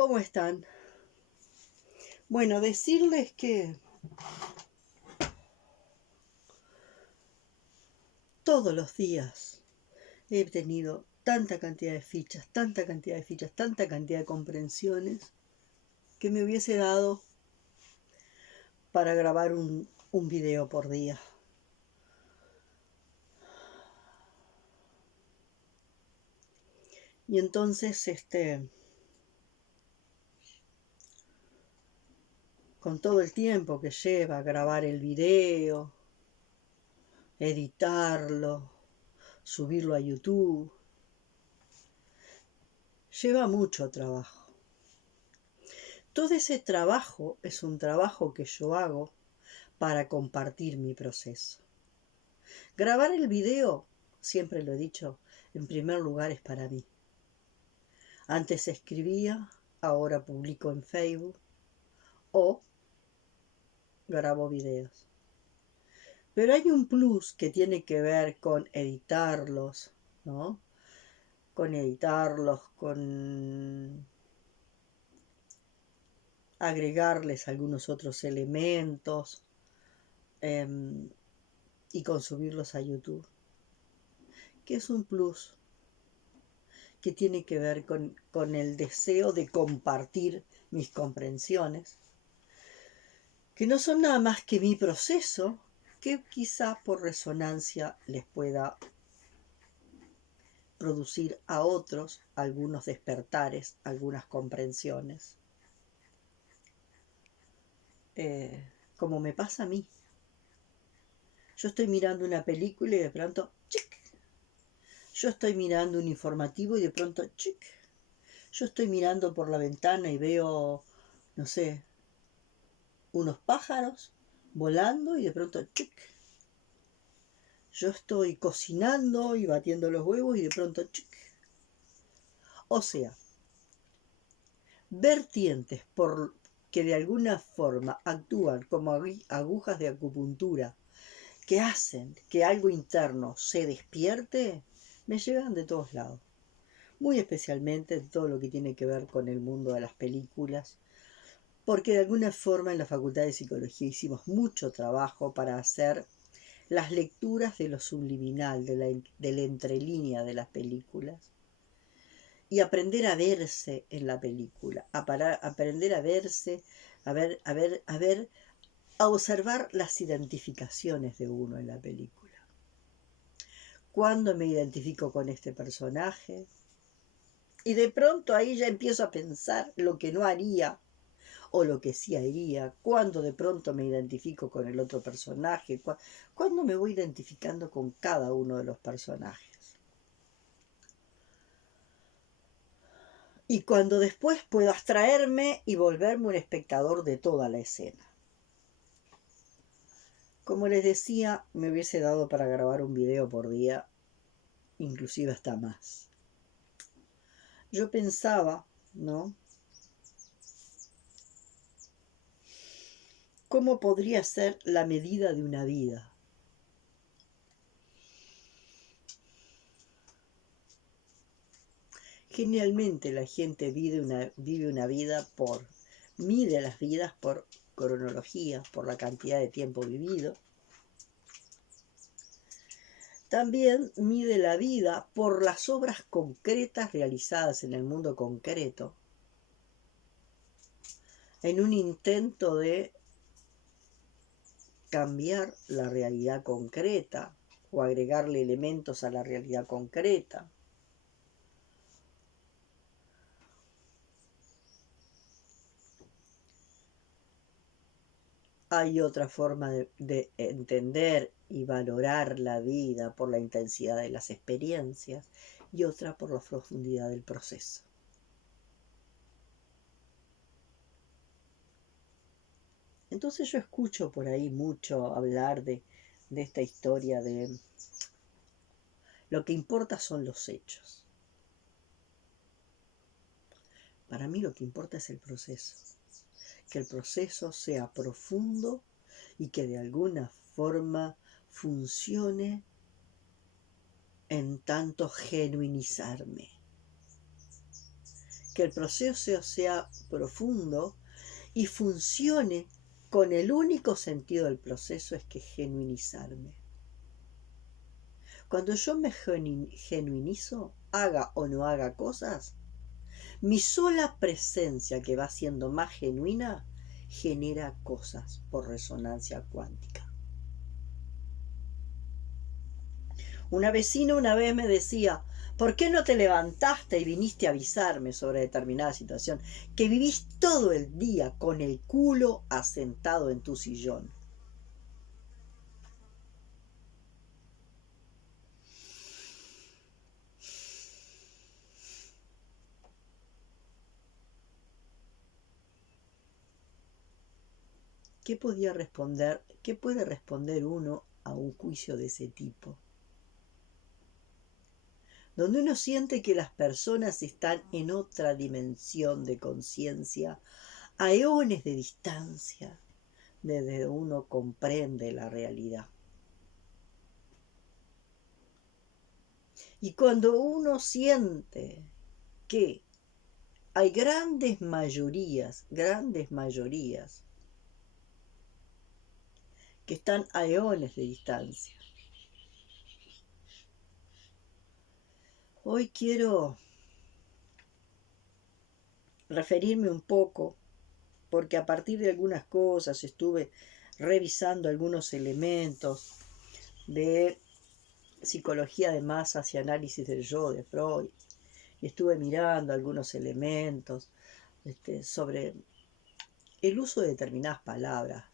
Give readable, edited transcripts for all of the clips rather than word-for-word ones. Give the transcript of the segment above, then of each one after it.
¿Cómo están? Bueno, decirles que todos los días he tenido tanta cantidad de fichas, tanta cantidad de fichas, tanta cantidad de comprensiones que me hubiese dado para grabar un video por día. Y entonces, con todo el tiempo que lleva grabar el video, editarlo, subirlo a YouTube, lleva mucho trabajo. Todo ese trabajo es un trabajo que yo hago para compartir mi proceso. Grabar el video, siempre lo he dicho, en primer lugar es para mí. Antes escribía, ahora publico en Facebook o grabo videos. Pero hay un plus que tiene que ver con editarlos, ¿no? Con editarlos, con agregarles algunos otros elementos y con subirlos a YouTube. Que es un plus que tiene que ver con el deseo de compartir mis comprensiones, que no son nada más que mi proceso, que quizá por resonancia les pueda producir a otros algunos despertares, algunas comprensiones. Como me pasa a mí. Yo estoy mirando una película y de pronto, ¡chic! Yo estoy mirando un informativo y de pronto, ¡chic! Yo estoy mirando por la ventana y veo, no sé, unos pájaros volando y de pronto, ¡chic! Yo estoy cocinando y batiendo los huevos y de pronto, ¡chic! O sea, vertientes que de alguna forma actúan como agujas de acupuntura que hacen que algo interno se despierte, me llegan de todos lados. Muy especialmente todo lo que tiene que ver con el mundo de las películas, porque de alguna forma en la Facultad de Psicología hicimos mucho trabajo para hacer las lecturas de lo subliminal, de la entrelínea de las películas, y aprender a verse en la película, aprender a verse, a observar las identificaciones de uno en la película. ¿Cuándo me identifico con este personaje? Y de pronto ahí ya empiezo a pensar lo que no haría o lo que sí haría, cuando de pronto me identifico con el otro personaje, cuando me voy identificando con cada uno de los personajes. Y cuando después puedo abstraerme y volverme un espectador de toda la escena. Como les decía, me hubiese dado para grabar un video por día, inclusive hasta más. Yo pensaba, ¿no? ¿Cómo podría ser la medida de una vida? Generalmente la gente vive una vida mide las vidas por cronología, por la cantidad de tiempo vivido. También mide la vida por las obras concretas realizadas en el mundo concreto, en un intento de cambiar la realidad concreta o agregarle elementos a la realidad concreta. Hay otra forma de entender y valorar la vida por la intensidad de las experiencias y otra por la profundidad del proceso. Entonces yo escucho por ahí mucho hablar de esta historia de lo que importa son los hechos. Para mí lo que importa es el proceso. Que el proceso sea profundo y que de alguna forma funcione en tanto genuinizarme. que el proceso sea profundo y funcione con el único sentido del proceso, es que genuinizarme. Cuando yo me genuinizo, haga o no haga cosas, mi sola presencia, que va siendo más genuina, genera cosas por resonancia cuántica. Una vecina una vez me decía: ¿por qué no te levantaste y viniste a avisarme sobre determinada situación? Que vivís todo el día con el culo asentado en tu sillón. ¿Qué podía responder? ¿Qué puede responder uno a un juicio de ese tipo? Donde uno siente que las personas están en otra dimensión de conciencia, a eones de distancia, desde uno comprende la realidad. Y cuando uno siente que hay grandes mayorías, que están a eones de distancia. Hoy quiero referirme un poco, porque a partir de algunas cosas estuve revisando algunos elementos de psicología de masas y análisis del yo de Freud, y estuve mirando algunos elementos sobre el uso de determinadas palabras: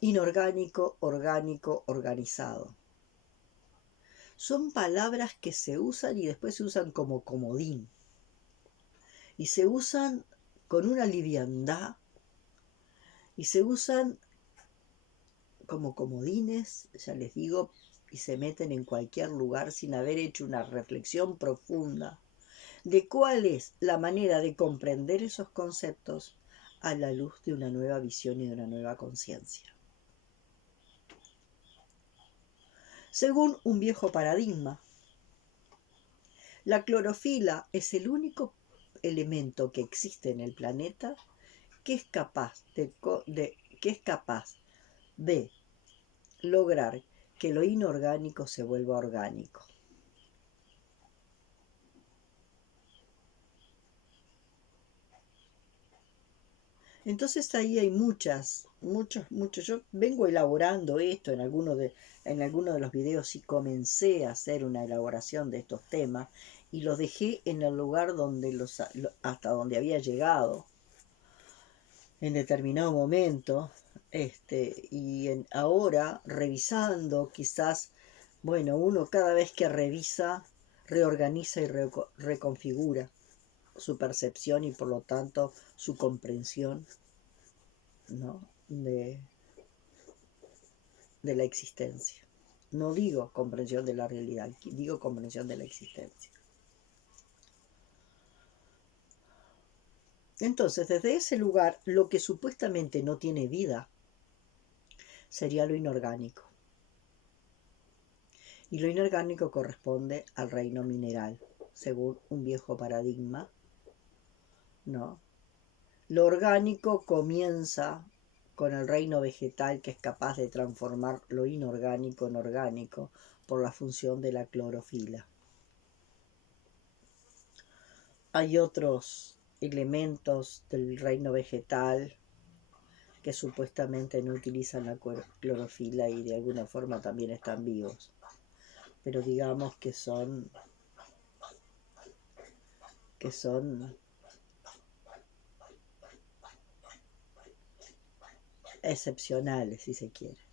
inorgánico, orgánico, organizado. Son palabras que se usan y después se usan como comodín. Y se usan con una liviandad. Y se usan como comodines, ya les digo, y se meten en cualquier lugar sin haber hecho una reflexión profunda de cuál es la manera de comprender esos conceptos a la luz de una nueva visión y de una nueva conciencia. Según un viejo paradigma, la clorofila es el único elemento que existe en el planeta que es capaz de lograr que lo inorgánico se vuelva orgánico. Entonces ahí hay muchos. Yo vengo elaborando esto en algunos de los videos, y comencé a hacer una elaboración de estos temas y los dejé en el lugar hasta donde había llegado en determinado momento, ahora revisando, quizás, bueno, uno cada vez que revisa, reorganiza y reconfigura su percepción y por lo tanto su comprensión, ¿no? de la existencia. No digo comprensión de la realidad, digo comprensión de la existencia. Entonces, desde ese lugar, lo que supuestamente no tiene vida sería lo inorgánico. Y lo inorgánico corresponde al reino mineral, según un viejo paradigma, ¿no? Lo orgánico comienza con el reino vegetal, que es capaz de transformar lo inorgánico en orgánico por la función de la clorofila. Hay otros elementos del reino vegetal que supuestamente no utilizan la clorofila y de alguna forma también están vivos, pero digamos que son excepcionales, si se quiere.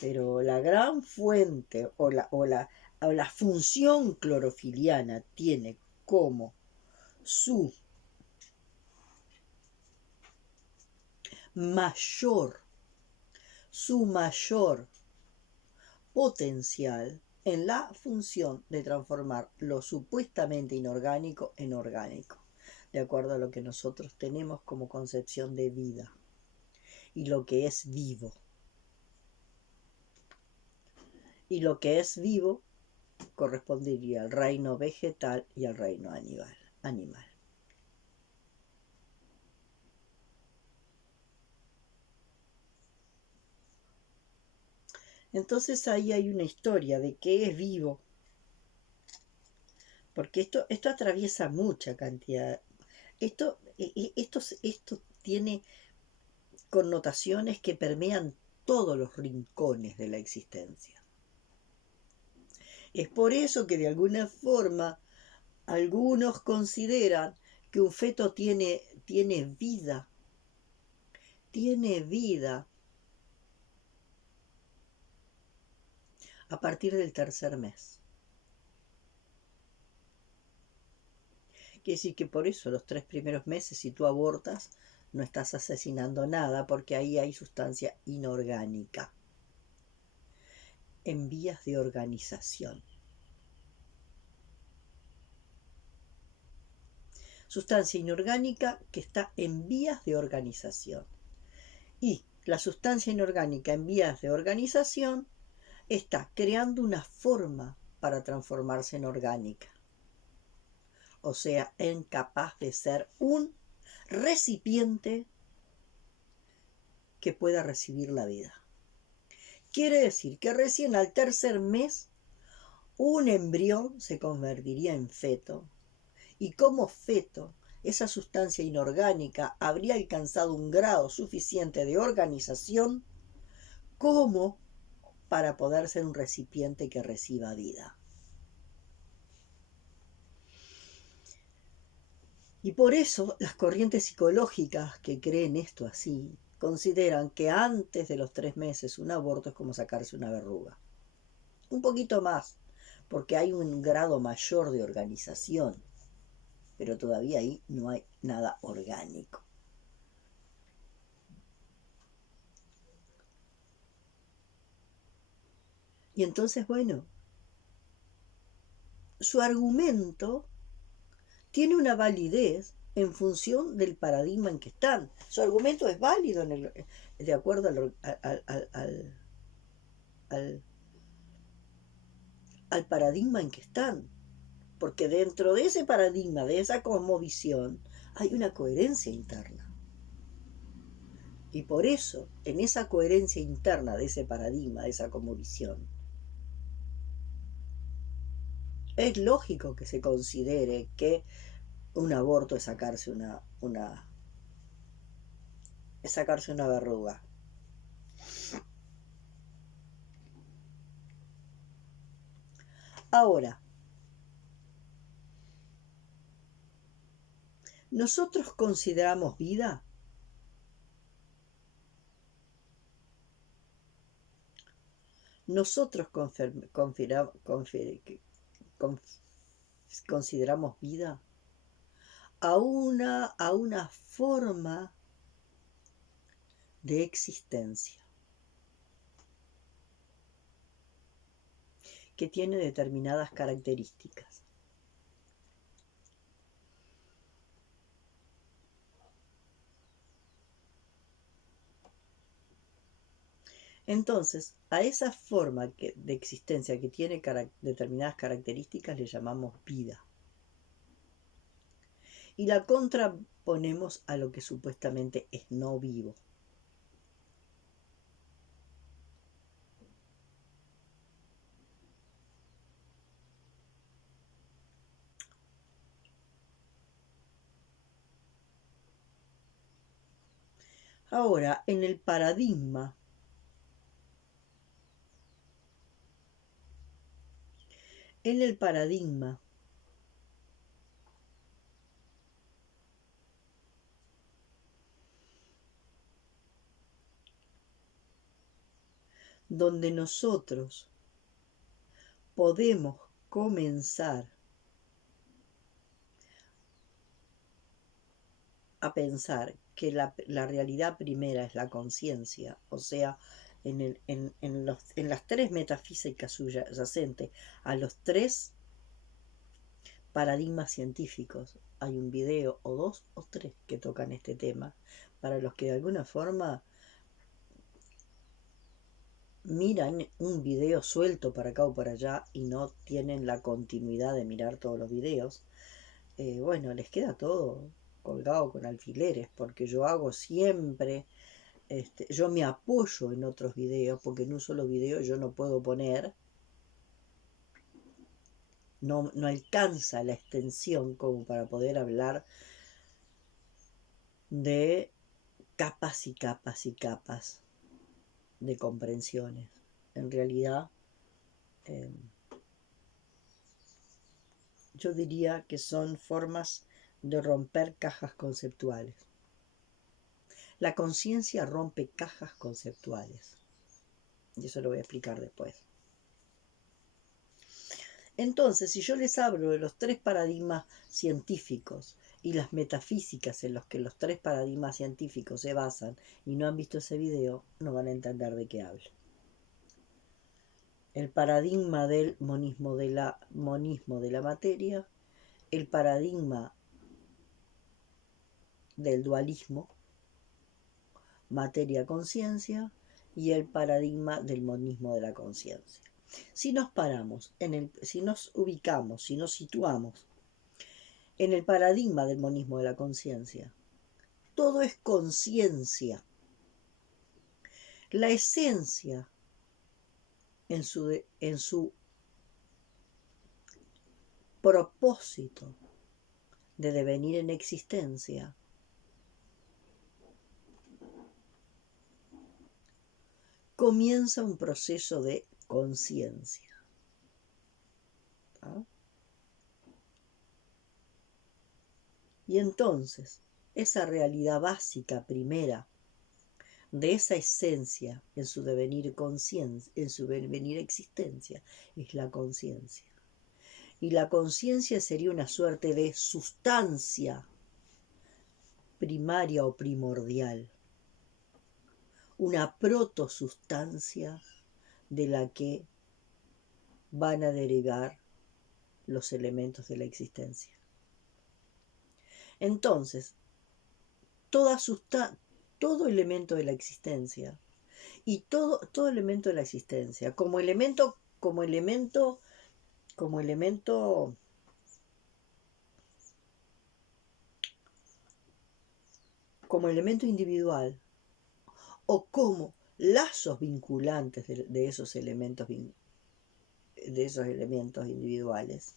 Pero la gran fuente o la función clorofiliana tiene como su mayor potencial en la función de transformar lo supuestamente inorgánico en orgánico, de acuerdo a lo que nosotros tenemos como concepción de vida y lo que es vivo. Y lo que es vivo correspondería al reino vegetal y al reino animal. animal. Entonces ahí hay una historia de qué es vivo, porque esto atraviesa mucha cantidad. Esto tiene connotaciones que permean todos los rincones de la existencia. Es por eso que de alguna forma algunos consideran que un feto tiene vida, a partir del tercer mes. Quiere decir que por eso los 3 primeros meses, si tú abortas, no estás asesinando nada, porque ahí hay sustancia inorgánica en vías de organización. Sustancia inorgánica que está en vías de organización. Y la sustancia inorgánica en vías de organización está creando una forma para transformarse en orgánica. O sea, incapaz de ser un recipiente que pueda recibir la vida. Quiere decir que recién al tercer mes un embrión se convertiría en feto, y como feto esa sustancia inorgánica habría alcanzado un grado suficiente de organización como para poder ser un recipiente que reciba vida. Y por eso las corrientes psicológicas que creen esto así consideran que antes de los 3 meses un aborto es como sacarse una verruga. Un poquito más, porque hay un grado mayor de organización, pero todavía ahí no hay nada orgánico. Y entonces, bueno, su argumento tiene una validez en función del paradigma en que están. Su argumento es válido de acuerdo al paradigma en que están. Porque dentro de ese paradigma, de esa cosmovisión, hay una coherencia interna. Y por eso, en esa coherencia interna de ese paradigma, de esa cosmovisión, es lógico que se considere que un aborto es sacarse una verruga. Ahora, ¿nosotros consideramos vida? Nosotros consideramos vida a una forma de existencia que tiene determinadas características. Entonces, a esa forma de existencia que tiene determinadas características le llamamos vida. Y la contraponemos a lo que supuestamente es no vivo. Ahora, en el paradigma donde nosotros podemos comenzar a pensar que la realidad primera es la conciencia, o sea, en las 3 metafísicas subyacentes a los 3 paradigmas científicos. Hay un video o 2 o 3 que tocan este tema, para los que de alguna forma miran un video suelto para acá o para allá y no tienen la continuidad de mirar todos los videos. bueno, les queda todo colgado con alfileres, porque yo hago siempre, yo me apoyo en otros videos, porque en un solo video yo no puedo poner, no alcanza la extensión como para poder hablar de capas y capas y capas de comprensiones. En realidad, eh, yo diría que son formas de romper cajas conceptuales. La conciencia rompe cajas conceptuales. Y eso lo voy a explicar después. Entonces, si yo les hablo de los tres paradigmas científicos y las metafísicas en los que los tres paradigmas científicos se basan y no han visto ese video, no van a entender de qué hablo. El paradigma del monismo de la materia, el paradigma del dualismo, materia-conciencia, y el paradigma del monismo de la conciencia. Si nos paramos, si nos ubicamos, si nos situamos en el paradigma del monismo de la conciencia, todo es conciencia. La esencia en su propósito de devenir en existencia comienza un proceso de conciencia. ¿Ah? Y entonces, esa realidad básica primera de esa esencia en su devenir en su devenir existencia, es la conciencia. Y la conciencia sería una suerte de sustancia primaria o primordial, una protosustancia de la que van a derivar los elementos de la existencia. Entonces, todo elemento de la existencia y todo elemento de la existencia como elemento individual o como lazos vinculantes de esos elementos individuales.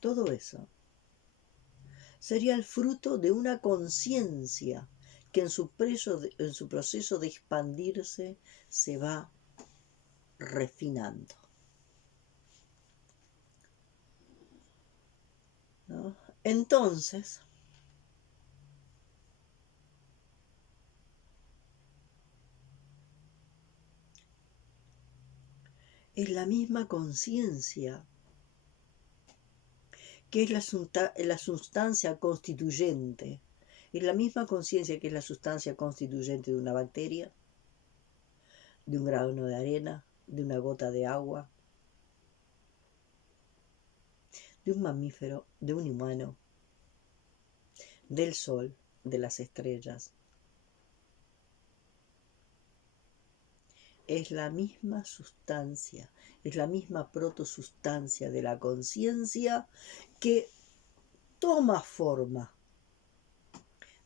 Todo eso sería el fruto de una conciencia que en su proceso de expandirse se va refinando. ¿No? Entonces, es la misma conciencia que es la sustancia constituyente. Es la misma conciencia que es la sustancia constituyente de una bacteria, de un grano de arena, de una gota de agua, de un mamífero, de un humano, del sol, de las estrellas. Es la misma sustancia, es la misma protosustancia de la conciencia que toma forma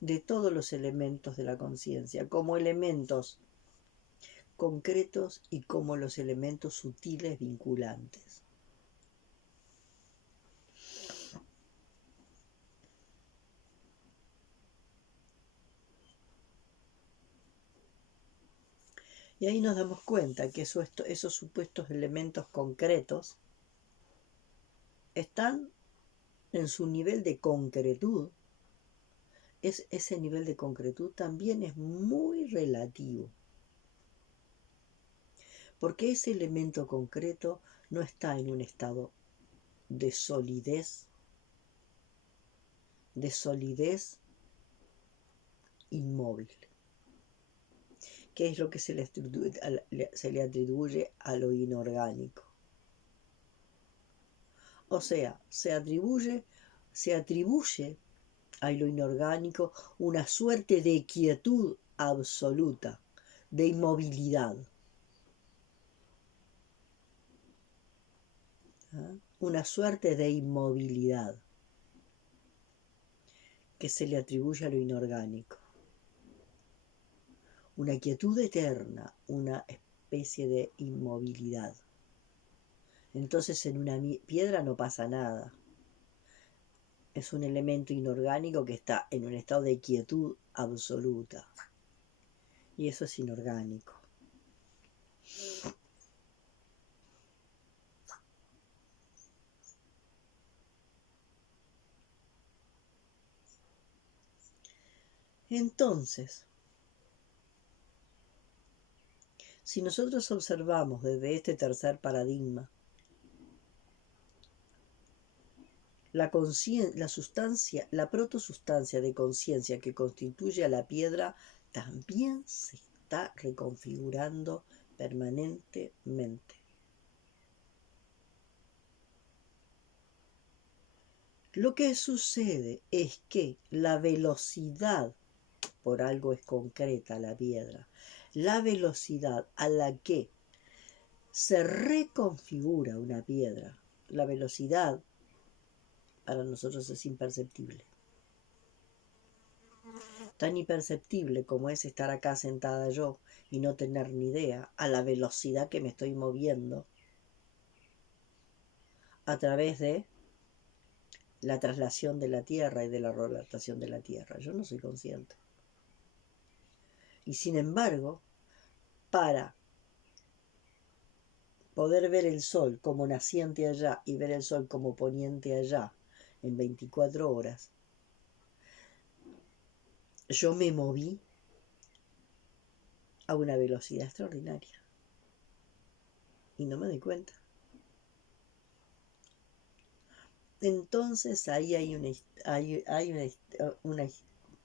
de todos los elementos de la conciencia, como elementos concretos y como los elementos sutiles vinculantes. Y ahí nos damos cuenta que esos supuestos elementos concretos están en su nivel de concretud. Ese nivel de concretud también es muy relativo, porque ese elemento concreto no está en un estado de solidez inmóvil, que es lo que se le atribuye a lo inorgánico. O sea, se atribuye a lo inorgánico una suerte de quietud absoluta, de inmovilidad. ¿Ah? Una suerte de inmovilidad. que se le atribuye a lo inorgánico. Una quietud eterna, una especie de inmovilidad. Entonces en una piedra no pasa nada. Es un elemento inorgánico que está en un estado de quietud absoluta. Y eso es inorgánico. Entonces, si nosotros observamos desde este tercer paradigma, la sustancia, la protosustancia de conciencia que constituye a la piedra también se está reconfigurando permanentemente. Lo que sucede es que la velocidad, por algo es concreta la piedra, la velocidad a la que se reconfigura una piedra, la velocidad para nosotros es imperceptible. Tan imperceptible como es estar acá sentada yo y no tener ni idea a la velocidad que me estoy moviendo a través de la traslación de la Tierra y de la rotación de la Tierra. Yo no soy consciente. Y sin embargo, para poder ver el sol como naciente allá y ver el sol como poniente allá en 24 horas, yo me moví a una velocidad extraordinaria y no me doy cuenta. Entonces ahí hay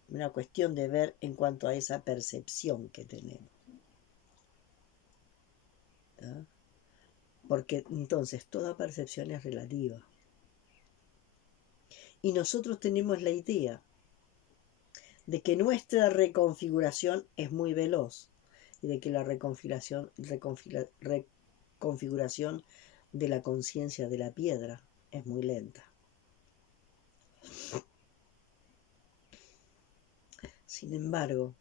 una cuestión de ver en cuanto a esa percepción que tenemos. ¿Ah? Porque entonces toda percepción es relativa. Y nosotros tenemos la idea de que nuestra reconfiguración es muy veloz y de que la reconfiguración de la conciencia de la piedra es muy lenta. Sin embargo,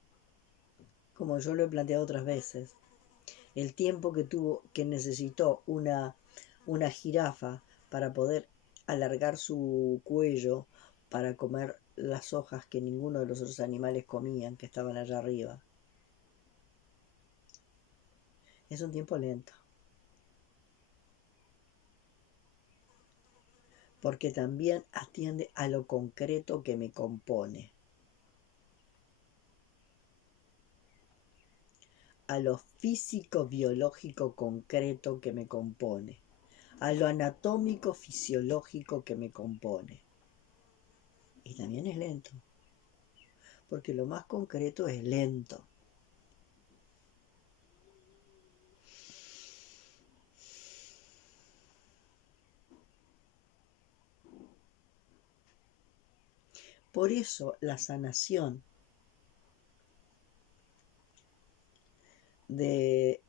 como yo lo he planteado otras veces, el tiempo que necesitó una jirafa para poder alargar su cuello para comer las hojas que ninguno de los otros animales comían, que estaban allá arriba, es un tiempo lento. Porque también atiende a lo concreto que me compone, a lo físico-biológico concreto que me compone, a lo anatómico-fisiológico que me compone. Y también es lento, porque lo más concreto es lento. Por eso la sanación de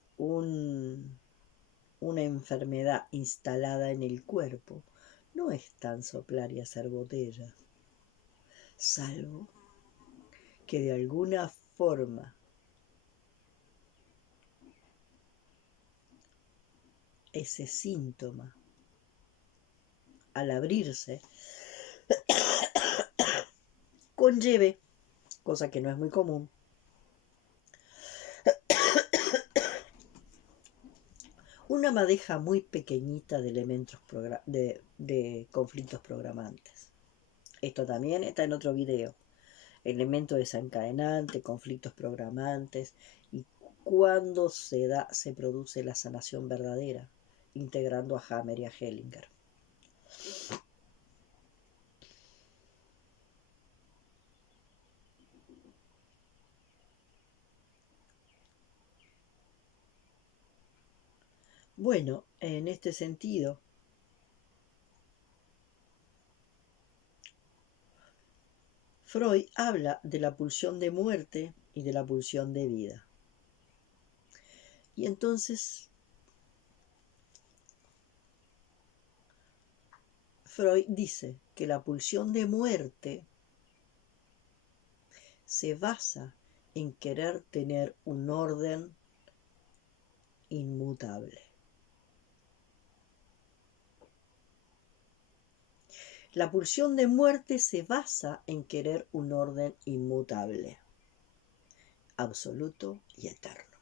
una enfermedad instalada en el cuerpo no es tan soplar y hacer botellas, salvo que de alguna forma ese síntoma, al abrirse, conlleve, cosa que no es muy común, una madeja muy pequeñita de elementos de conflictos programantes. Esto también está en otro video. Elemento desencadenante, conflictos programantes y cuándo se produce la sanación verdadera, integrando a Hammer y a Hellinger. Bueno, en este sentido, Freud habla de la pulsión de muerte y de la pulsión de vida. Y entonces Freud dice que la pulsión de muerte se basa en querer tener un orden inmutable. La pulsión de muerte se basa en querer un orden inmutable, absoluto y eterno.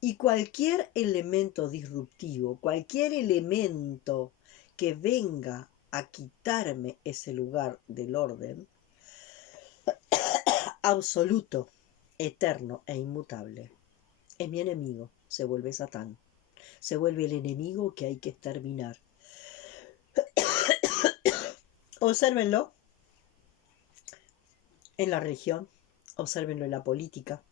Y cualquier elemento disruptivo, cualquier elemento que venga a quitarme ese lugar del orden absoluto, eterno e inmutable, es mi enemigo, se vuelve Satán, se vuelve el enemigo que hay que exterminar. Obsérvenlo en la religión, obsérvenlo en la política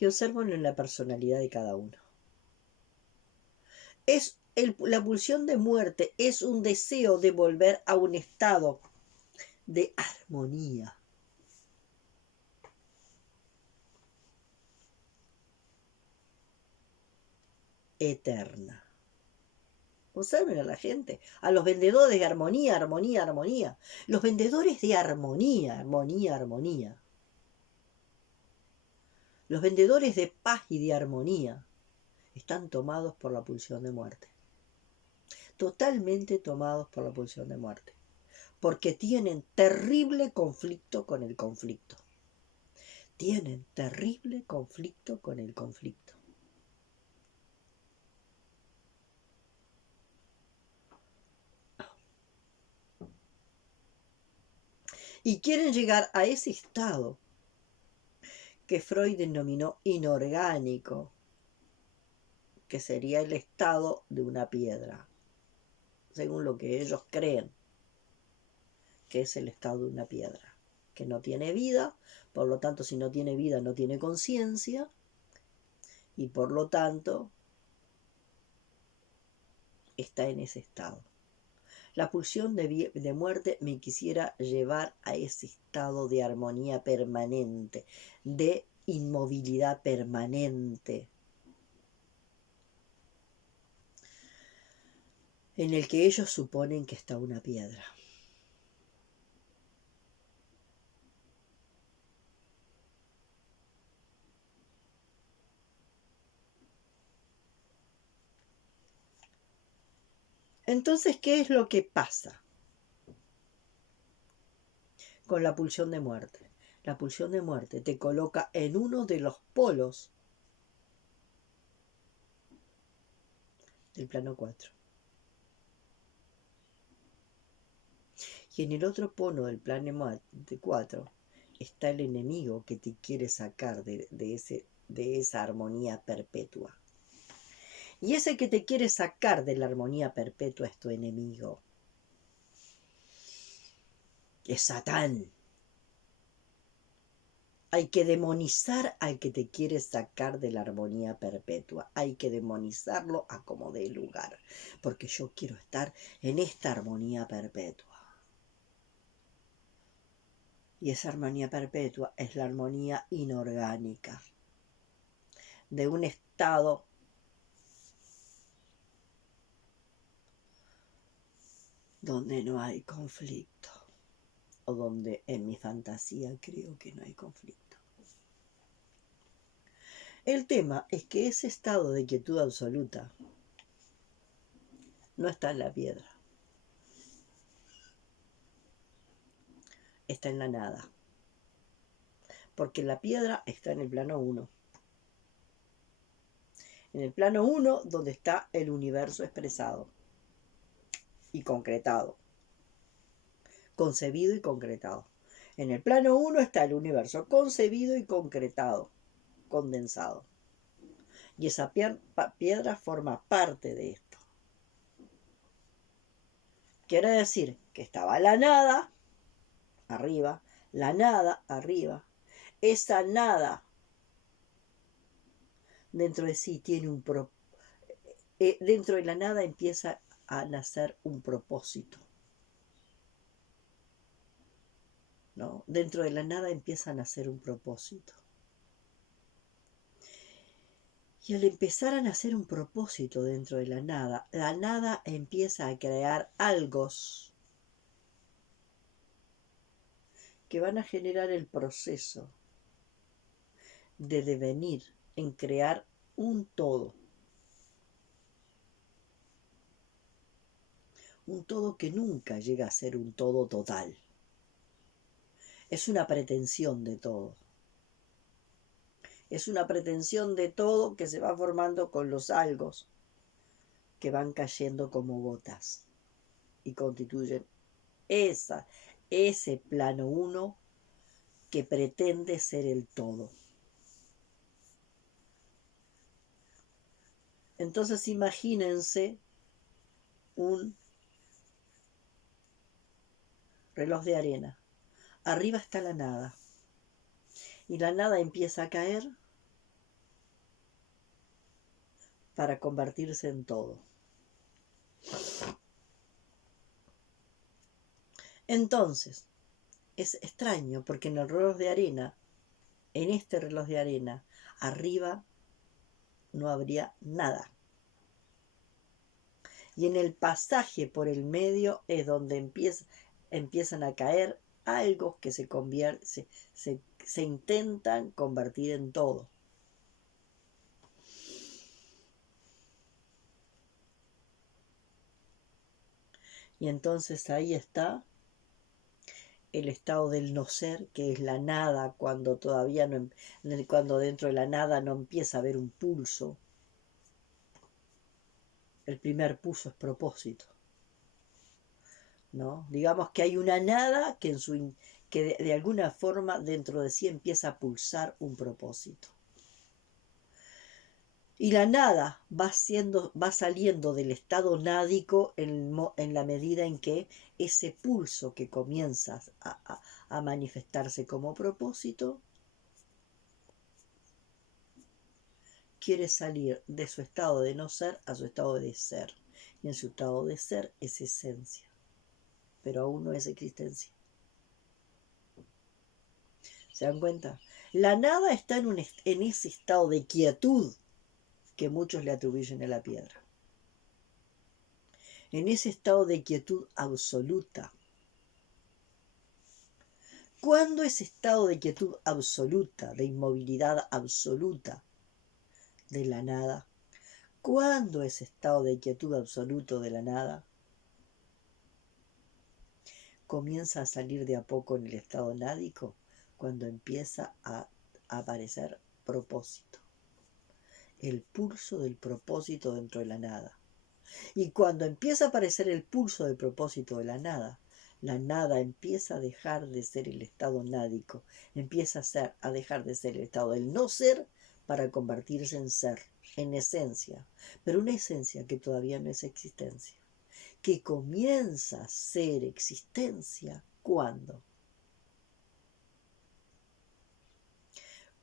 y obsérvenlo en la personalidad de cada uno. La pulsión de muerte es un deseo de volver a un estado de armonía. Eterna. Observen a la gente, a los vendedores de armonía, armonía, armonía. Los vendedores de armonía, armonía, armonía. Los vendedores de paz y de armonía están tomados por la pulsión de muerte. Totalmente tomados por la pulsión de muerte. Porque tienen terrible conflicto con el conflicto. Tienen terrible conflicto con el conflicto. Y quieren llegar a ese estado que Freud denominó inorgánico, que sería el estado de una piedra, según lo que ellos creen que es el estado de una piedra, que no tiene vida, por lo tanto, si no tiene vida, no tiene conciencia, y por lo tanto, está en ese estado. La pulsión de muerte me quisiera llevar a ese estado de armonía permanente, de inmovilidad permanente, en el que ellos suponen que está una piedra. Entonces, ¿qué es lo que pasa con la pulsión de muerte? La pulsión de muerte te coloca en uno de los polos del plano 4. Y en el otro polo del plano 4 está el enemigo que te quiere sacar de esa armonía perpetua. Y ese que te quiere sacar de la armonía perpetua es tu enemigo. Es Satán. Hay que demonizar al que te quiere sacar de la armonía perpetua. Hay que demonizarlo a como dé lugar. Porque yo quiero estar en esta armonía perpetua. Y esa armonía perpetua es la armonía inorgánica. De un estado donde no hay conflicto. O donde en mi fantasía creo que no hay conflicto. El tema es que ese estado de quietud absoluta no está en la piedra. Está en la nada. Porque la piedra está en el plano 1. En el plano 1 donde está el universo expresado y concretado. Concebido y concretado. En el plano 1 está el universo concebido y concretado, condensado. Y esa piedra forma parte de esto. Quiere decir que estaba la nada arriba, la nada arriba. Esa nada dentro de sí tiene un dentro de la nada empieza a nacer un propósito. ¿No? Dentro de la nada empieza a nacer un propósito. Y al empezar a nacer un propósito dentro de la nada empieza a crear algo que van a generar el proceso de devenir en crear un todo. Un todo que nunca llega a ser un todo total. Es una pretensión de todo. Es una pretensión de todo que se va formando con los algos que van cayendo como gotas y constituyen ese plano uno que pretende ser el todo. Entonces imagínense un reloj de arena. Arriba está la nada. Y la nada empieza a caer para convertirse en todo. Entonces, es extraño porque en el reloj de arena, en este reloj de arena, arriba no habría nada. Y en el pasaje por el medio es donde empiezan a caer algo que se intentan convertir en todo. Y entonces ahí está el estado del no ser, que es la nada, cuando todavía no, cuando dentro de la nada no empieza a haber un pulso. El primer pulso es propósito, ¿no? Digamos que hay una nada que, que de alguna forma dentro de sí empieza a pulsar un propósito. Y la nada va saliendo del estado nádico en la medida en que ese pulso que comienza a manifestarse como propósito quiere salir de su estado de no ser a su estado de ser. Y en su estado de ser es esencia, pero aún no es existencia. ¿Se dan cuenta? La nada está en ese estado de quietud que muchos le atribuyen a la piedra. En ese estado de quietud absoluta. ¿Cuándo ese estado de quietud absoluta, de inmovilidad absoluta de la nada? ¿Cuándo ese estado de quietud absoluto de la nada comienza a salir de a poco en el estado nádico? Cuando empieza a aparecer propósito. El pulso del propósito dentro de la nada. Y cuando empieza a aparecer el pulso del propósito de la nada empieza a dejar de ser el estado nádico, empieza a dejar de ser el estado del no ser para convertirse en ser, en esencia, pero una esencia que todavía no es existencia, que comienza a ser existencia. ¿Cuándo?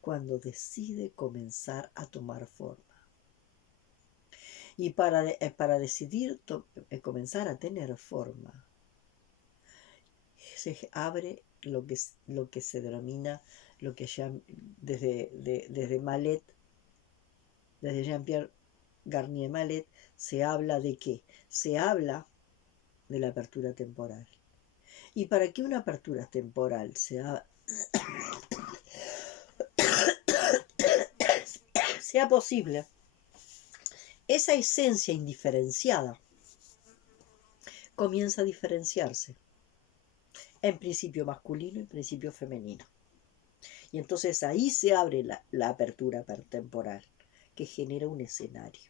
Cuando decide comenzar a tomar forma. Y para decidir comenzar a tener forma, se abre lo que se denomina, lo que ya desde Malet, desde Jean-Pierre Garnier Malet, se habla de qué? Se habla de la apertura temporal. Y para que una apertura temporal sea posible, esa esencia indiferenciada comienza a diferenciarse en principio masculino y principio femenino. Y entonces ahí se abre la apertura temporal, que genera un escenario,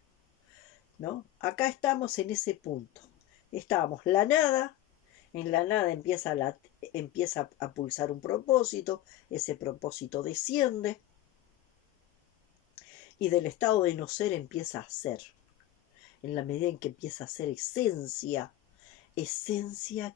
¿no? Acá estamos en ese punto. Estábamos la nada, en la nada empieza a pulsar un propósito, ese propósito desciende, y del estado de no ser empieza a ser. En la medida en que empieza a ser esencia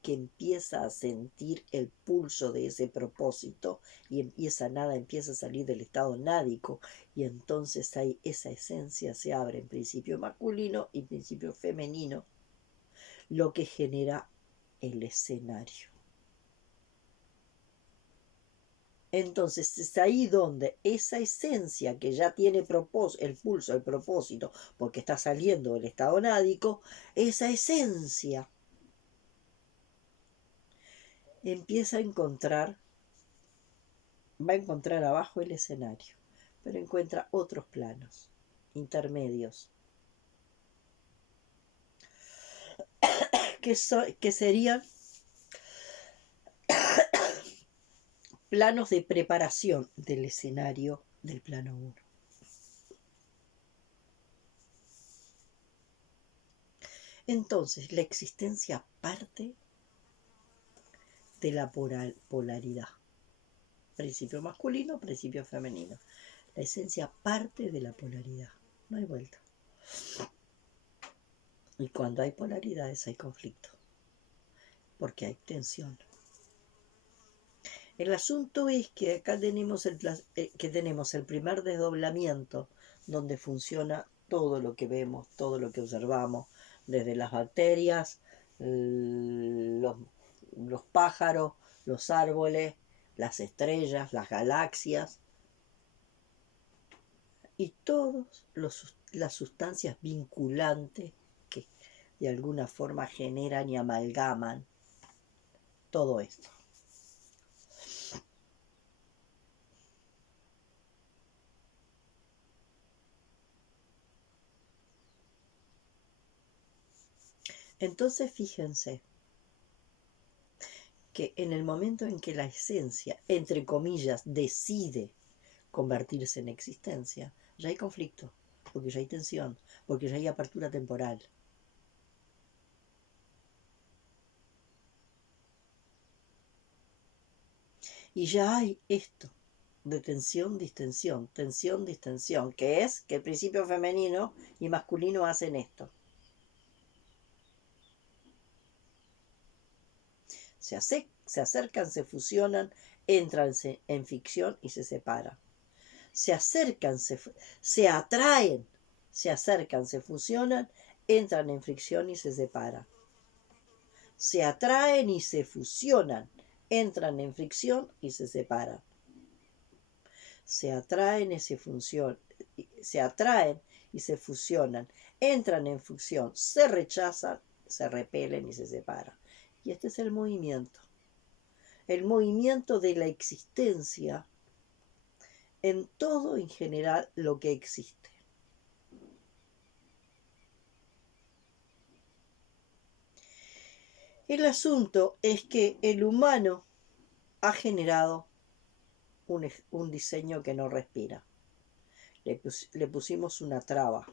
que empieza a sentir el pulso de ese propósito, y esa nada empieza a salir del estado nádico, y entonces ahí esa esencia se abre en principio masculino y principio femenino, lo que genera el escenario. Entonces es ahí donde esa esencia que ya tiene el pulso, el propósito, porque está saliendo del estado nádico, esa esencia empieza a encontrar va a encontrar abajo el escenario, pero encuentra otros planos intermedios que serían planos de preparación del escenario del plano 1. Entonces, la existencia parte de la polaridad. Principio masculino, principio femenino. La esencia parte de la polaridad. No hay vuelta. Y cuando hay polaridades hay conflicto. Porque hay tensión. El asunto es que acá tenemos el primer desdoblamiento donde funciona todo lo que vemos, todo lo que observamos, desde las bacterias, los pájaros, los árboles, las estrellas, las galaxias y todas las sustancias vinculantes que de alguna forma generan y amalgaman todo esto. Entonces fíjense que en el momento en que la esencia, entre comillas, decide convertirse en existencia, ya hay conflicto, porque ya hay tensión, porque ya hay apertura temporal. Y ya hay esto de tensión, distensión, tensión, distensión, que es que el principio femenino y masculino hacen esto. Se acercan, se fusionan, entran en ficción y se separan. Se acercan, se atraen, se acercan, se fusionan, entran en fricción y se separan. Se atraen y se fusionan, entran en fricción y se separan. Se atraen y se atraen y se fusionan, entran en fusión, se rechazan, se repelen y se separan. Y este es el movimiento de la existencia en todo en general lo que existe. El asunto es que el humano ha generado un diseño que no respira. Le pusimos una traba.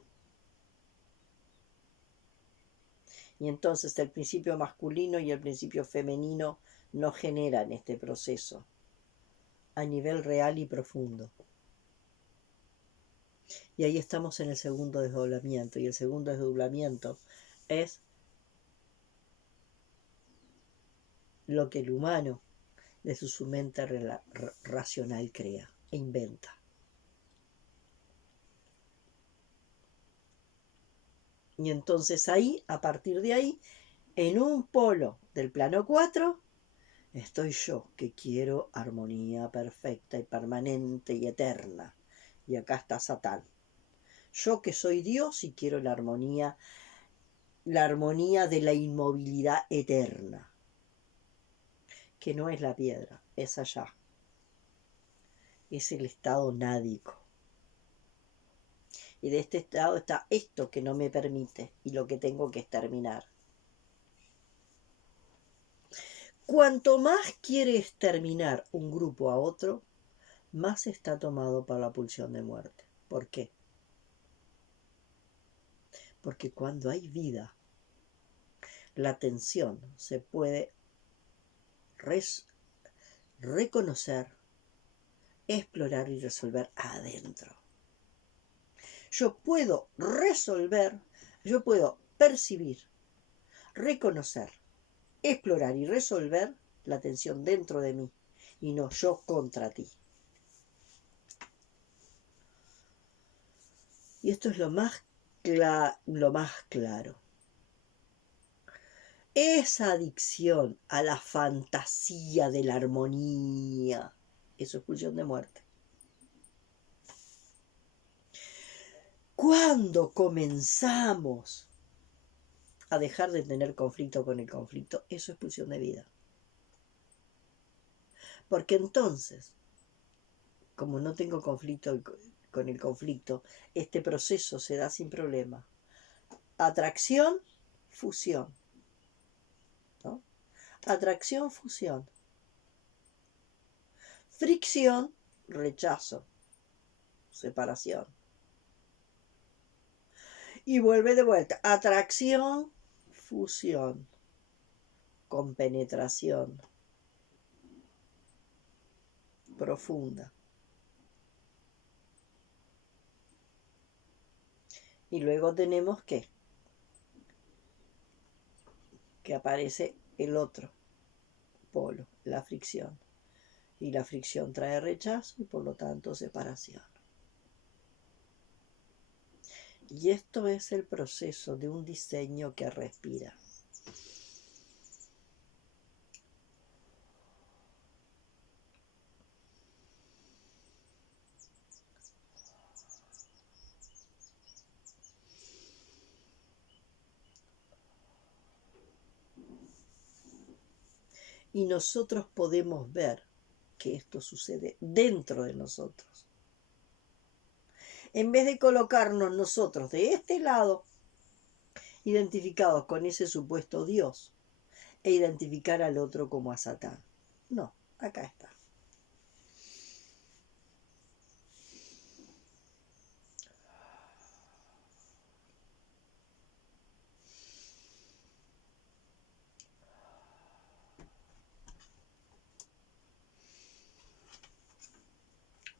Y entonces el principio masculino y el principio femenino no generan este proceso a nivel real y profundo. Y ahí estamos en el segundo desdoblamiento. Y el segundo desdoblamiento es lo que el humano desde su mente racional crea e inventa. Y entonces ahí, a partir de ahí, en un polo del plano 4, estoy yo, que quiero armonía perfecta y permanente y eterna. Y acá está Satán. Yo que soy Dios y quiero la armonía de la inmovilidad eterna. Que no es la piedra, es allá. Es el estado nádico. Y de este estado está esto que no me permite y lo que tengo que exterminar. Cuanto más quiere exterminar un grupo a otro, más está tomado por la pulsión de muerte. ¿Por qué? Porque cuando hay vida, la tensión se puede reconocer, explorar y resolver adentro. Yo puedo percibir, reconocer, explorar y resolver la tensión dentro de mí y no yo contra ti. Y esto es lo más claro. Esa adicción a la fantasía de la armonía, eso es pulsión de muerte. Cuando comenzamos a dejar de tener conflicto con el conflicto, eso es pulsión de vida. Porque entonces como no tengo conflicto con el conflicto, este proceso se da sin problema. Atracción, fusión, ¿no? Atracción, fusión. Fricción, rechazo, separación. Y vuelve de vuelta. Atracción, fusión, compenetración profunda. Y luego tenemos que aparece el otro polo, la fricción. Y la fricción trae rechazo y por lo tanto separación. Y esto es el proceso de un diseño que respira. Y nosotros podemos ver que esto sucede dentro de nosotros. En vez de colocarnos nosotros de este lado, identificados con ese supuesto Dios, e identificar al otro como a Satán. No, acá está.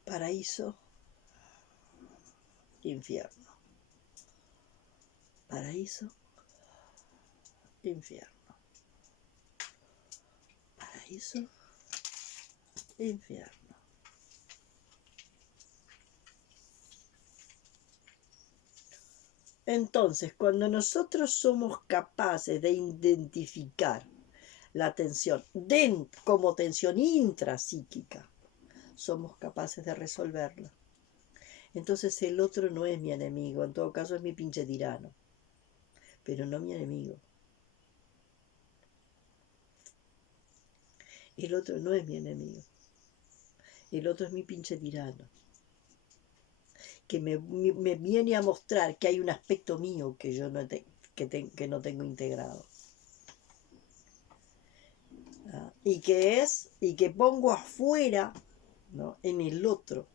Paraíso, infierno. Paraíso, infierno. Paraíso, infierno. Entonces, cuando nosotros somos capaces de identificar la tensión como tensión intrapsíquica, somos capaces de resolverla. Entonces el otro no es mi enemigo, en todo caso es mi pinche tirano, pero no mi enemigo. El otro no es mi enemigo. El otro es mi pinche tirano, que me viene a mostrar que hay un aspecto mío que yo no, que no tengo integrado. Y que pongo afuera, ¿no?, en el otro.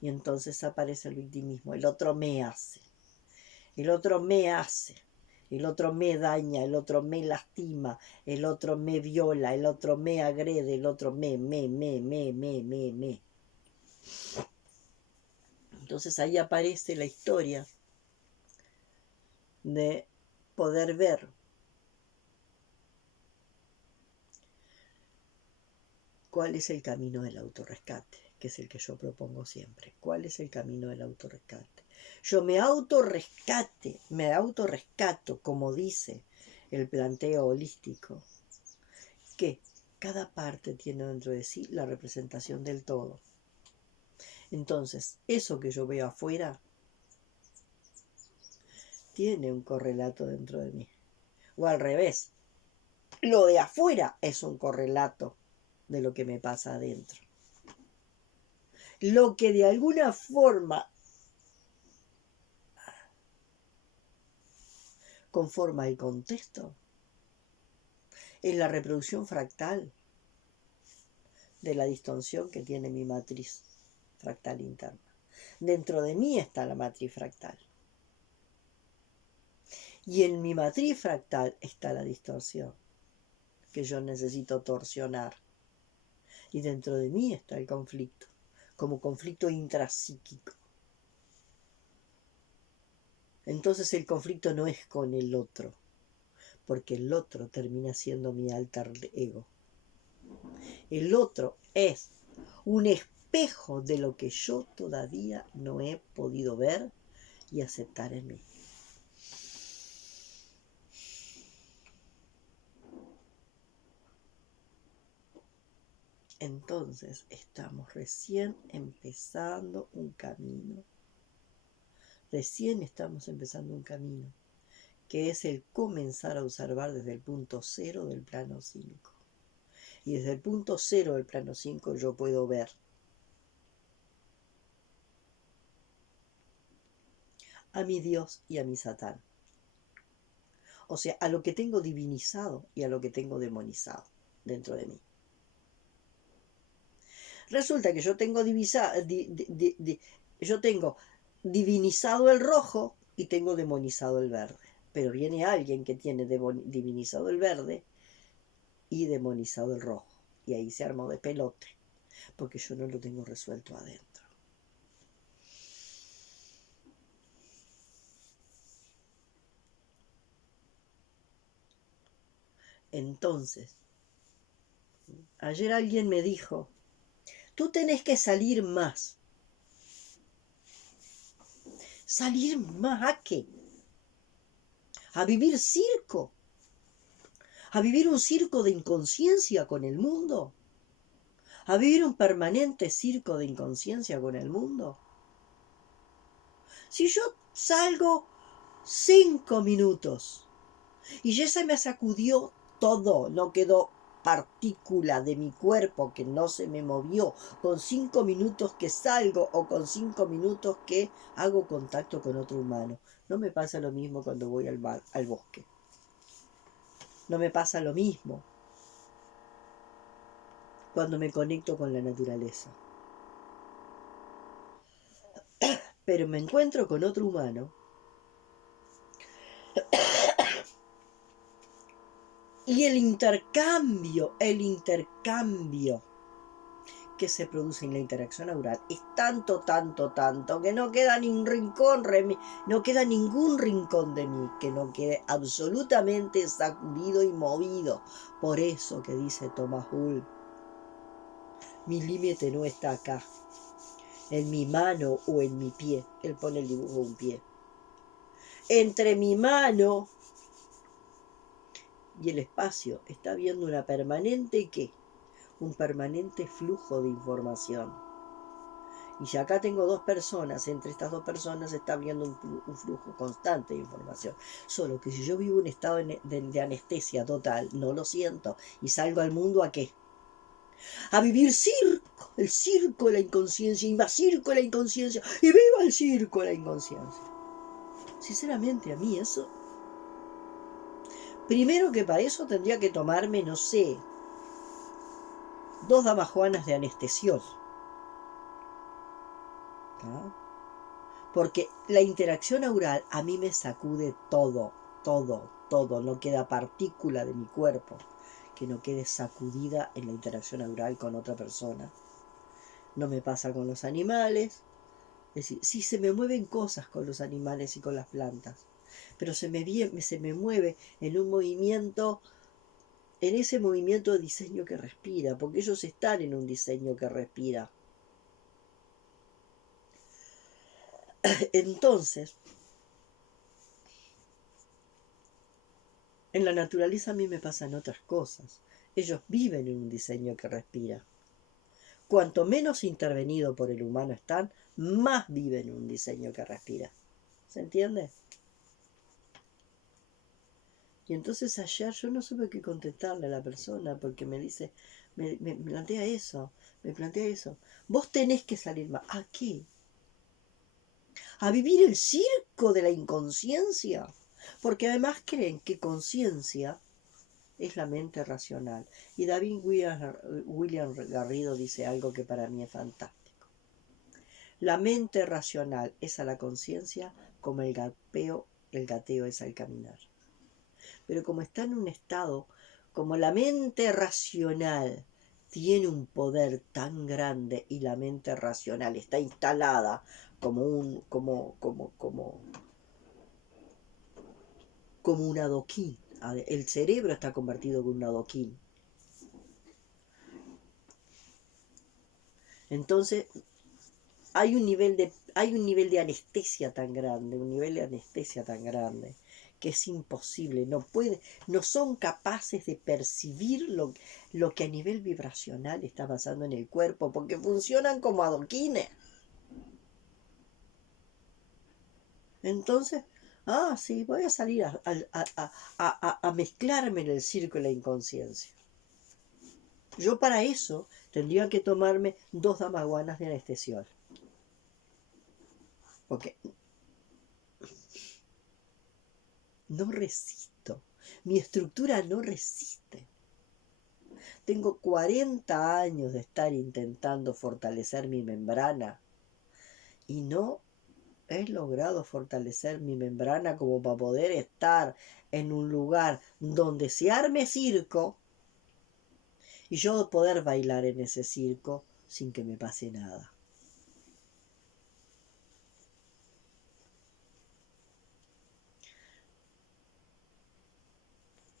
Y entonces aparece el victimismo. El otro me hace. El otro me hace. El otro me daña, el otro me lastima, el otro me viola, el otro me agrede, el otro me. Entonces ahí aparece la historia de poder ver cuál es el camino del autorrescate, que es el que yo propongo siempre. ¿Cuál es el camino del autorrescate? Yo me autorrescato, como dice el planteo holístico, que cada parte tiene dentro de sí la representación del todo. Entonces, eso que yo veo afuera tiene un correlato dentro de mí. O al revés, lo de afuera es un correlato de lo que me pasa adentro. Lo que de alguna forma conforma el contexto es la reproducción fractal de la distorsión que tiene mi matriz fractal interna. Dentro de mí está la matriz fractal. Y en mi matriz fractal está la distorsión que yo necesito torsionar. Y dentro de mí está el conflicto, como conflicto intrapsíquico. Entonces el conflicto no es con el otro, porque el otro termina siendo mi alter ego. El otro es un espejo de lo que yo todavía no he podido ver y aceptar en mí. Entonces estamos recién empezando un camino. Recién estamos empezando un camino, que es el comenzar a observar desde el punto cero del plano 5. Y desde el punto cero del plano 5 yo puedo ver a mi Dios y a mi Satán. O sea, a lo que tengo divinizado y a lo que tengo demonizado dentro de mí. Resulta que yo tengo divinizado el rojo y tengo demonizado el verde. Pero viene alguien que tiene divinizado el verde y demonizado el rojo. Y ahí se armó de pelote, porque yo no lo tengo resuelto adentro. Entonces, ayer alguien me dijo, tú tenés que salir más. ¿Salir más a qué? A vivir circo. A vivir un circo de inconsciencia con el mundo. A vivir un permanente circo de inconsciencia con el mundo. Si yo salgo 5 minutos y ya se me sacudió todo, no quedó partícula de mi cuerpo que no se me movió, con 5 minutos que salgo o con 5 minutos que hago contacto con otro humano. No me pasa lo mismo cuando voy al bosque. No me pasa lo mismo cuando me conecto con la naturaleza. Pero me encuentro con otro humano y el intercambio que se produce en la interacción aural es tanto, que no queda ni un rincón, no queda ningún rincón de mí que no quede absolutamente sacudido y movido. Por eso que dice Thomas Hull, mi límite no está acá, en mi mano o en mi pie. Él pone el dibujo de un pie. Entre mi mano y el espacio está habiendo una permanente ¿qué? Un permanente flujo de información. Y si acá tengo dos personas, entre estas dos personas está habiendo un flujo constante de información. Solo que si yo vivo un estado de anestesia total, no lo siento. Y salgo al mundo ¿a qué? A vivir circo, el circo de la inconsciencia, y más circo de la inconsciencia, y viva el circo de la inconsciencia. Sinceramente, a mí eso... Primero que para eso tendría que tomarme, no sé, 2 damajuanas de anestesiol. ¿No? Porque la interacción aural a mí me sacude todo, no queda partícula de mi cuerpo que no quede sacudida en la interacción aural con otra persona. No me pasa con los animales, es decir, sí se me mueven cosas con los animales y con las plantas, pero se me mueve en un movimiento, en ese movimiento de diseño que respira, porque ellos están en un diseño que respira. Entonces, en la naturaleza a mí me pasan otras cosas. Ellos viven en un diseño que respira. Cuanto menos intervenido por el humano están, más viven en un diseño que respira. ¿Se entiende? Y entonces ayer yo no supe qué contestarle a la persona porque me dice, me plantea eso. Vos tenés que salir más. ¿A qué? ¿A vivir el circo de la inconsciencia? Porque además creen que conciencia es la mente racional. Y David William Garrido dice algo que para mí es fantástico. La mente racional es a la conciencia como el gateo es al caminar. Pero como está en un estado, como la mente racional tiene un poder tan grande y la mente racional está instalada como un adoquín. El cerebro está convertido en un adoquín. Entonces hay un nivel de anestesia tan grande, que es imposible, no son capaces de percibir lo que a nivel vibracional está pasando en el cuerpo, porque funcionan como adoquines. Entonces, sí, voy a salir a mezclarme en el circo de la inconsciencia. Yo para eso tendría que tomarme 2 damajuanas de anestesiol. Porque No resisto. Mi estructura no resiste. Tengo 40 años de estar intentando fortalecer mi membrana y no he logrado fortalecer mi membrana como para poder estar en un lugar donde se arme circo y yo poder bailar en ese circo sin que me pase nada.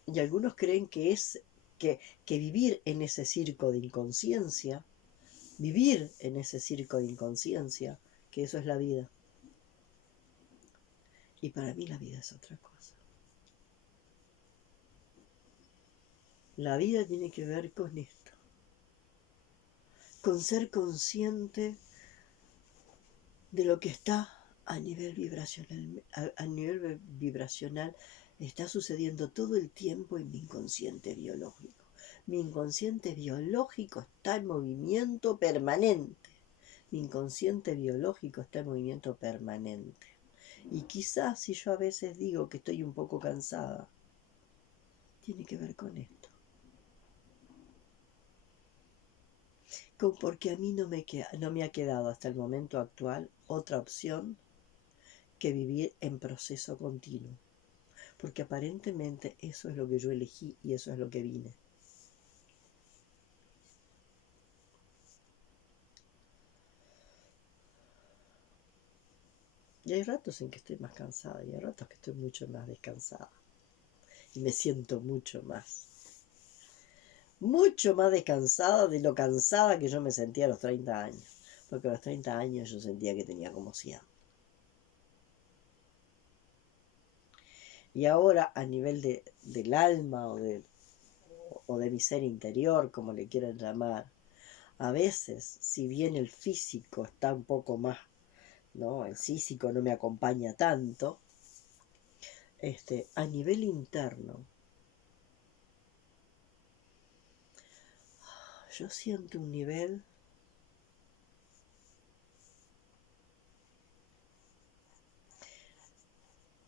Y algunos creen que es que vivir en ese circo de inconsciencia, vivir en ese circo de inconsciencia, que eso es la vida. Y para mí la vida es otra cosa. La vida tiene que ver con esto, con ser consciente de lo que está a nivel vibracional, a nivel vibracional está sucediendo todo el tiempo en mi inconsciente biológico. Mi inconsciente biológico está en movimiento permanente. Mi inconsciente biológico está en movimiento permanente. Y quizás si yo a veces digo que estoy un poco cansada, tiene que ver con esto. Porque a mí no me ha quedado hasta el momento actual otra opción que vivir en proceso continuo. Porque aparentemente eso es lo que yo elegí y eso es lo que vine. Y hay ratos en que estoy más cansada y hay ratos que estoy mucho más descansada. Y me siento mucho más descansada de lo cansada que yo me sentía a los 30 años. Porque a los 30 años yo sentía que tenía como 100. Y ahora a nivel del alma o de mi ser interior, como le quieran llamar, a veces, si bien el físico está un poco más, ¿no? El físico no me acompaña tanto, a nivel interno, yo siento un nivel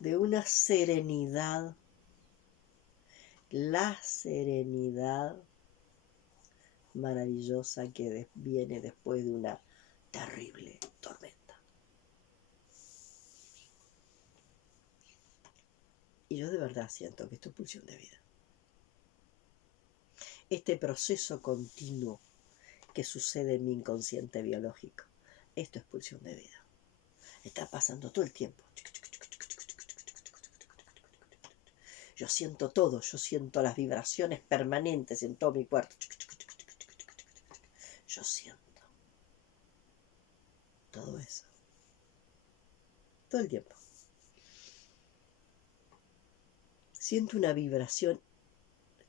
de una serenidad, la serenidad maravillosa que viene después de una terrible tormenta. Y yo de verdad siento que esto es pulsión de vida. Este proceso continuo que sucede en mi inconsciente biológico, esto es pulsión de vida. Está pasando todo el tiempo. Yo siento todo, yo siento las vibraciones permanentes en todo mi cuerpo. Yo siento todo eso. Todo el tiempo. Siento una vibración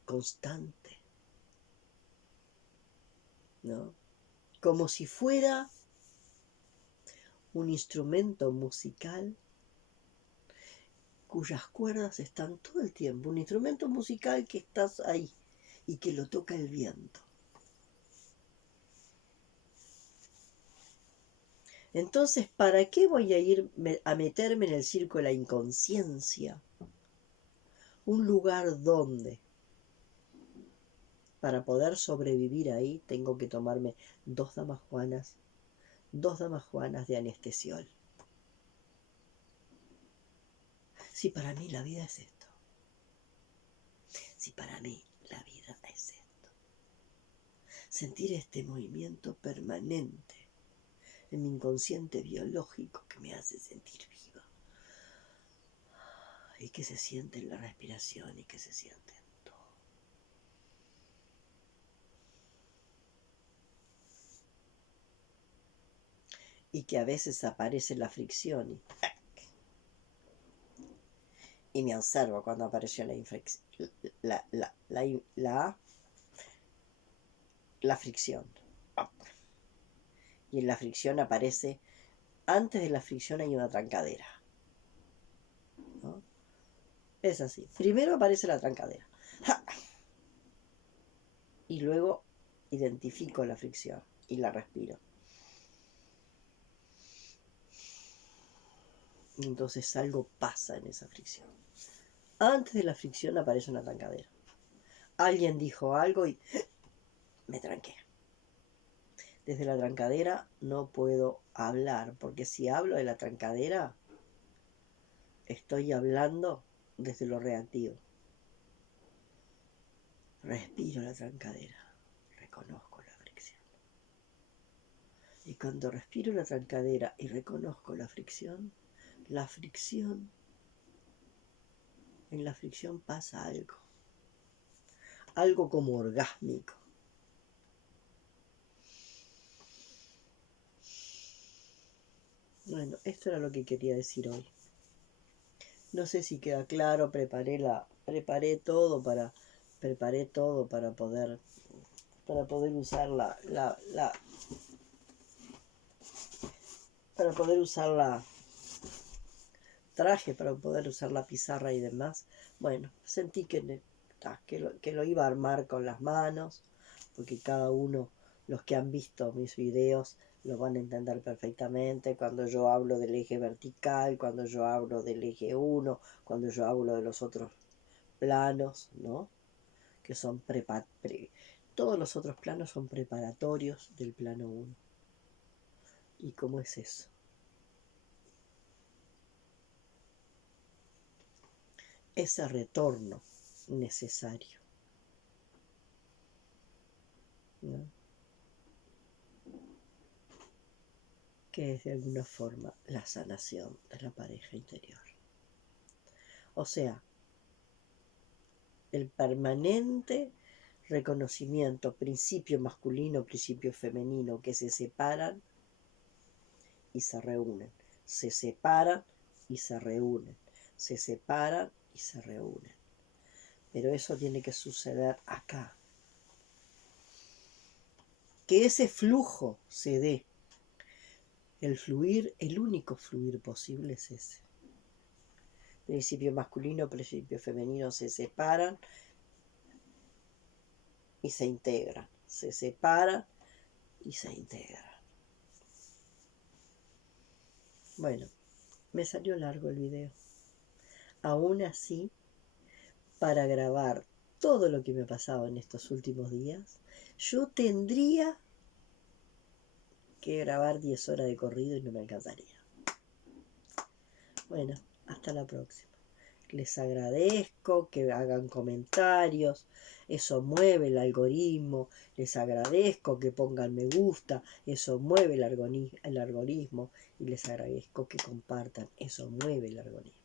constante, ¿no? Como si fuera un instrumento musical cuyas cuerdas están todo el tiempo. Un instrumento musical que estás ahí y que lo toca el viento. Entonces, ¿para qué voy a ir a meterme en el circo de la inconsciencia? Un lugar donde, para poder sobrevivir ahí, tengo que tomarme 2 damajuanas de anestesiol. Si para mí la vida es esto. Si para mí la vida es esto. Sentir este movimiento permanente en mi inconsciente biológico que me hace sentir viva. Y que se siente en la respiración y que se siente en todo. Y que a veces aparece la fricción y me observo cuando apareció la fricción. Y en la fricción aparece, antes de la fricción hay una trancadera, ¿no? Es así. Primero aparece la trancadera. ¡Ja! Y luego identifico la fricción y la respiro. Y entonces algo pasa en esa fricción. Antes de la fricción aparece una trancadera. Alguien dijo algo y me tranqué. Desde la trancadera no puedo hablar, porque si hablo de la trancadera, estoy hablando desde lo reactivo. Respiro la trancadera, reconozco la fricción. Y cuando respiro la trancadera y reconozco la fricción, en la fricción pasa algo como orgásmico. Bueno, esto era lo que quería decir hoy. No sé si queda claro, preparé todo para poder usar para poder usar traje, para poder usar la pizarra y demás. Bueno, sentí que lo iba a armar con las manos, porque cada uno, los que han visto mis videos, lo van a entender perfectamente cuando yo hablo del eje vertical, cuando yo hablo del eje 1, cuando yo hablo de los otros planos, ¿no? Que son todos los otros planos son preparatorios del plano 1. ¿Y cómo es eso? Ese retorno necesario, ¿no? Que es de alguna forma la sanación de la pareja interior. O sea, el permanente reconocimiento, principio masculino, principio femenino, que se separan y se reúnen, se separan y se reúnen, se separan y se reúnen. Pero eso tiene que suceder acá. Que ese flujo se dé. El fluir, el único fluir posible es ese. Principio masculino, principio femenino se separan y se integran. Se separan y se integran. Bueno, me salió largo el video. Aún así, para grabar todo lo que me ha pasado en estos últimos días, yo tendría que grabar 10 horas de corrido y no me alcanzaría. Bueno, hasta la próxima. Les agradezco que hagan comentarios, eso mueve el algoritmo. Les agradezco que pongan me gusta, eso mueve el algoritmo. Y les agradezco que compartan, eso mueve el algoritmo.